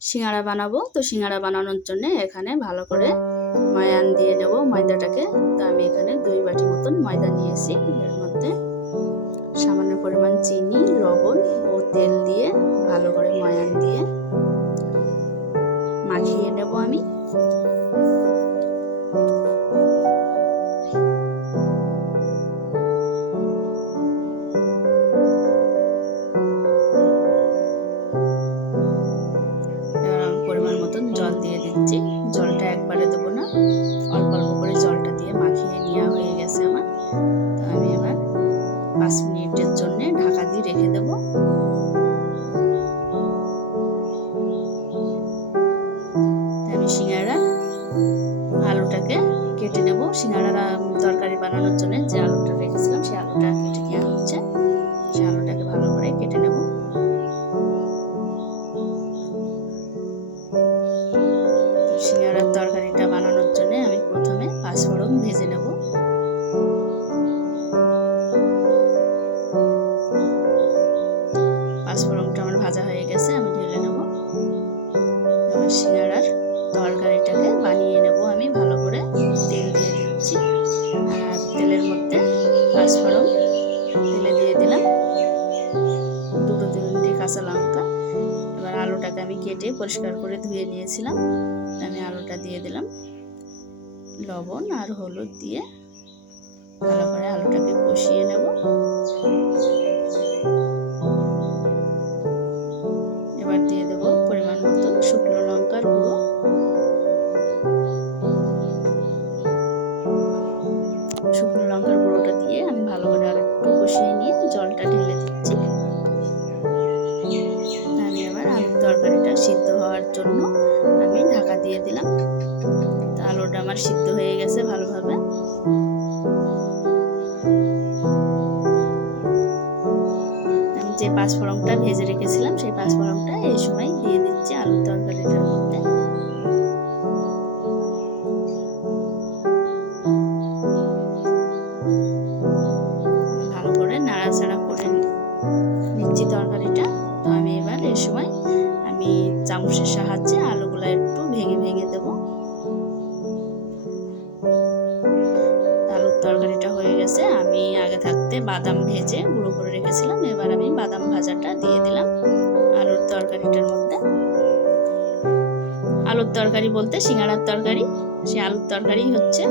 সিঙ্গারা বানাবো। তো সিঙ্গারা বানানোর জন্য এখানে ভালো করে ময়ান দিয়ে নেব ময়দাটাকে। তো আমি এখানে দুই বাটি মতন ময়দা নিয়েছি। এর মধ্যে সামান্য পরিমাণ চিনি, লবণ ও তেল দিয়ে ভালো করে ময়ান দিয়ে মাখিয়ে নেব আমি। পাঁচফোড়নটা আমার ভাজা হয়ে গেছে, আমি ঢেলে নেব। আমার সিঙ্গারার তরকারিটাকে বানিয়ে নেব আমি, ভালো করে তেল দিয়ে দিচ্ছি। আর তেলের মধ্যে পাঁচফোড়ন তেলে দিয়ে দিলাম। দুটো তিনটে কাঁচা লঙ্কা। এবার আলুটাকে আমি কেটে পরিষ্কার করে ধুয়ে নিয়েছিলাম। আমি আলুটা দিয়ে দিলাম। লবণ আর হলুদ দিয়ে ভালো করে আলুটাকে কষিয়ে নেব। জন্য আমি ঢাকা দিয়ে দিলাম। তা আলুটা আমার সিদ্ধ হয়ে গেছে ভালোভাবে। আমি যে পাঁচফোড়নটা ভেজে রেখেছিলাম, সেই পাঁচফোড়নটা এই সময় দিয়ে দিচ্ছি আলুর তরকারিটার মধ্যে। চামচের সাহায্যে আলুগুলো একটু ভেঙে ভেঙে দেব। আলুর তরকারিটা হয়ে গেছে। আমি আগে থাকতে বাদাম ভেজে গুঁড়ো করে রেখেছিলাম। এবার আমি বাদাম ভাজাটা দিয়ে দিলাম আলুর তরকারিটার মধ্যে। আলুর তরকারি বলতে সিঙ্গাড়ার তরকারি। সে আলুর তরকারি হচ্ছে।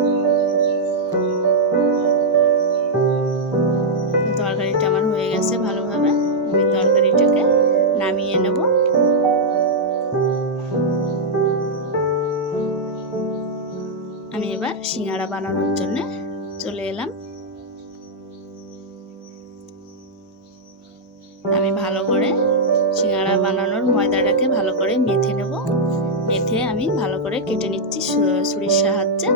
তরকারিটা আমার হয়ে গেছে ভালোভাবে। আমি তরকারিটাকে নামিয়ে নেব। আমি এবার সিঙ্গাড়া বানানোর জন্য চলে এলাম। আমি ভালো করে সিঙ্গাড়া বানানোর ময়দাটাকে ভালো করে মেথে নেব। মেথে আমি ভালো করে কেটে নিচ্ছি ছুরির সাহায্যে।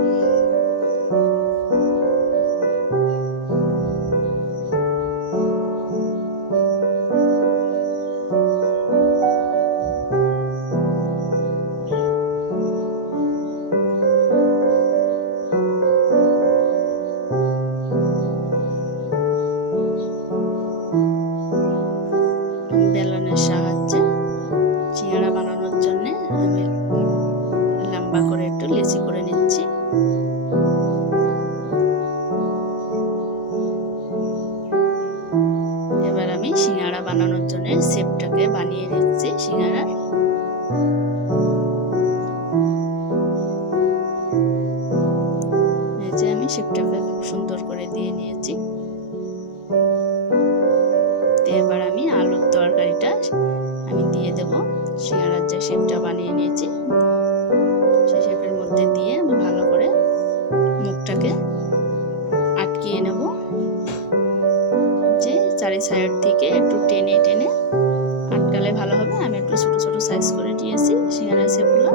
বানানোর জন্য শেপটাকে বানিয়ে নিচ্ছি সিঙ্গাড়ার এই যে আমি শেপটাকে খুব সুন্দর করে দিয়ে নিয়েছি। এবার আমি আলুর তরকারিটা আমি দিয়ে দেব। সিঙ্গারার যে শেপটা বানিয়ে নিয়েছি, সেই শেপের মধ্যে দিয়ে আমি ভালো করে মুখটাকে আটকিয়ে নেব। চারি সাইড থেকে একটু টেনে টেনে আটকালে ভালো হবে। আমি একটু ছোটো ছোটো সাইজ করে নিয়েছি। সেখানে শেপগুলো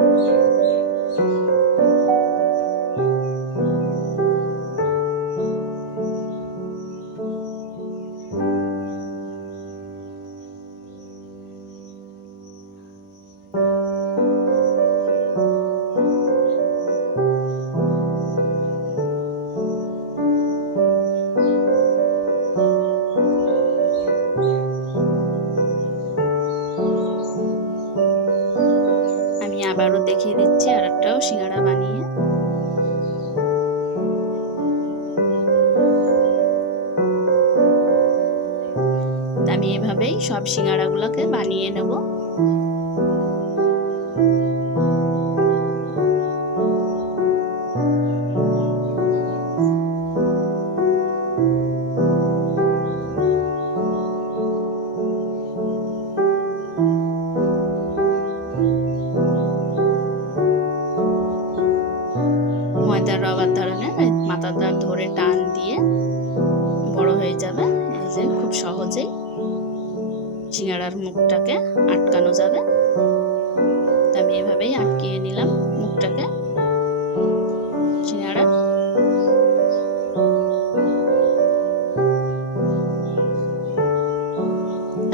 দেখিয়ে দিচ্ছি আর একটাও সিঙ্গাড়া বানিয়ে। আমি এভাবেই সব সিঙ্গাড়াগুলোকে বানিয়ে নেব। ময়দার রবার ধরনের মাথাটা ধরে টান দিয়ে বড় হয়ে যাবে, এই যে খুব সহজেই সিঙ্গাড়ার মুখটাকে আটকানো যাবে। আমি এভাবেই আটকিয়ে নিলাম মুখটাকে।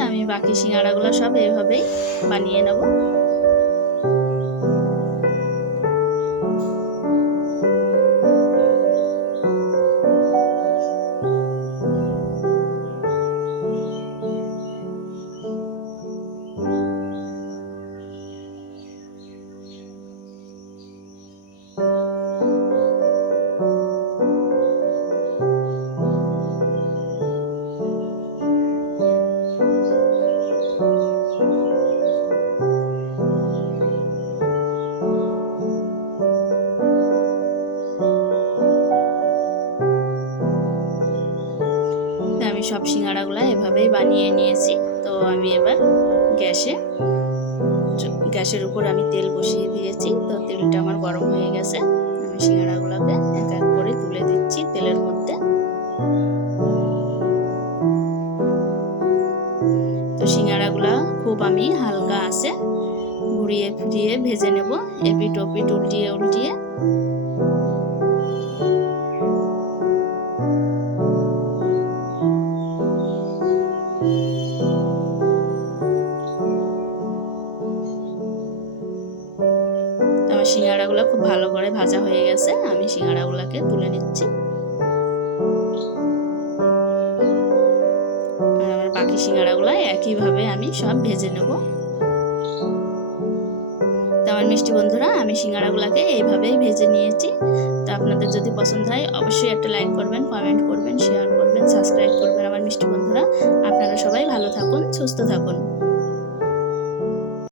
আমি বাকি সিঙ্গাড়াগুলো সব এভাবেই বানিয়ে নেব। সব সিঙ্গাড়াগুলো এভাবেই বানিয়ে নিয়েছি। তো আমি এবার গ্যাসে গ্যাসের উপর আমি তেল বসিয়ে দিয়েছি। তো তেলটা আমার গরম হয়ে গেছে। আমি সিঙ্গাড়াগুলোকে এক এক করে তুলে দিচ্ছি তেলের মধ্যে। তো সিঙ্গাড়াগুলো খুব আমি হালকা আছে। ঘুরিয়ে ফিরিয়ে ভেজে নেব। এপিট ওপিট উল্টিয়ে উল্টিয়ে। সিঙ্গাড়াগুলো খুব ভালো করে ভাজা হয়ে গেছে। আমি সিঙ্গাড়াগুলোকে তুলে নিচ্ছি। আর বাকি সিঙ্গাড়াগুলো একইভাবে আমি সব ভেজে নেব। তো আমার মিষ্টি বন্ধুরা, আমি সিঙ্গাড়াগুলোকে এইভাবেই ভেজে নিয়েছি। তো আপনাদের যদি পছন্দ হয়, অবশ্যই একটা লাইক করবেন, কমেন্ট করবেন, শেয়ার করবেন, সাবস্ক্রাইব করবেন আমার মিষ্টি বন্ধুরা। আপনারা সবাই ভালো থাকুন, সুস্থ থাকুন।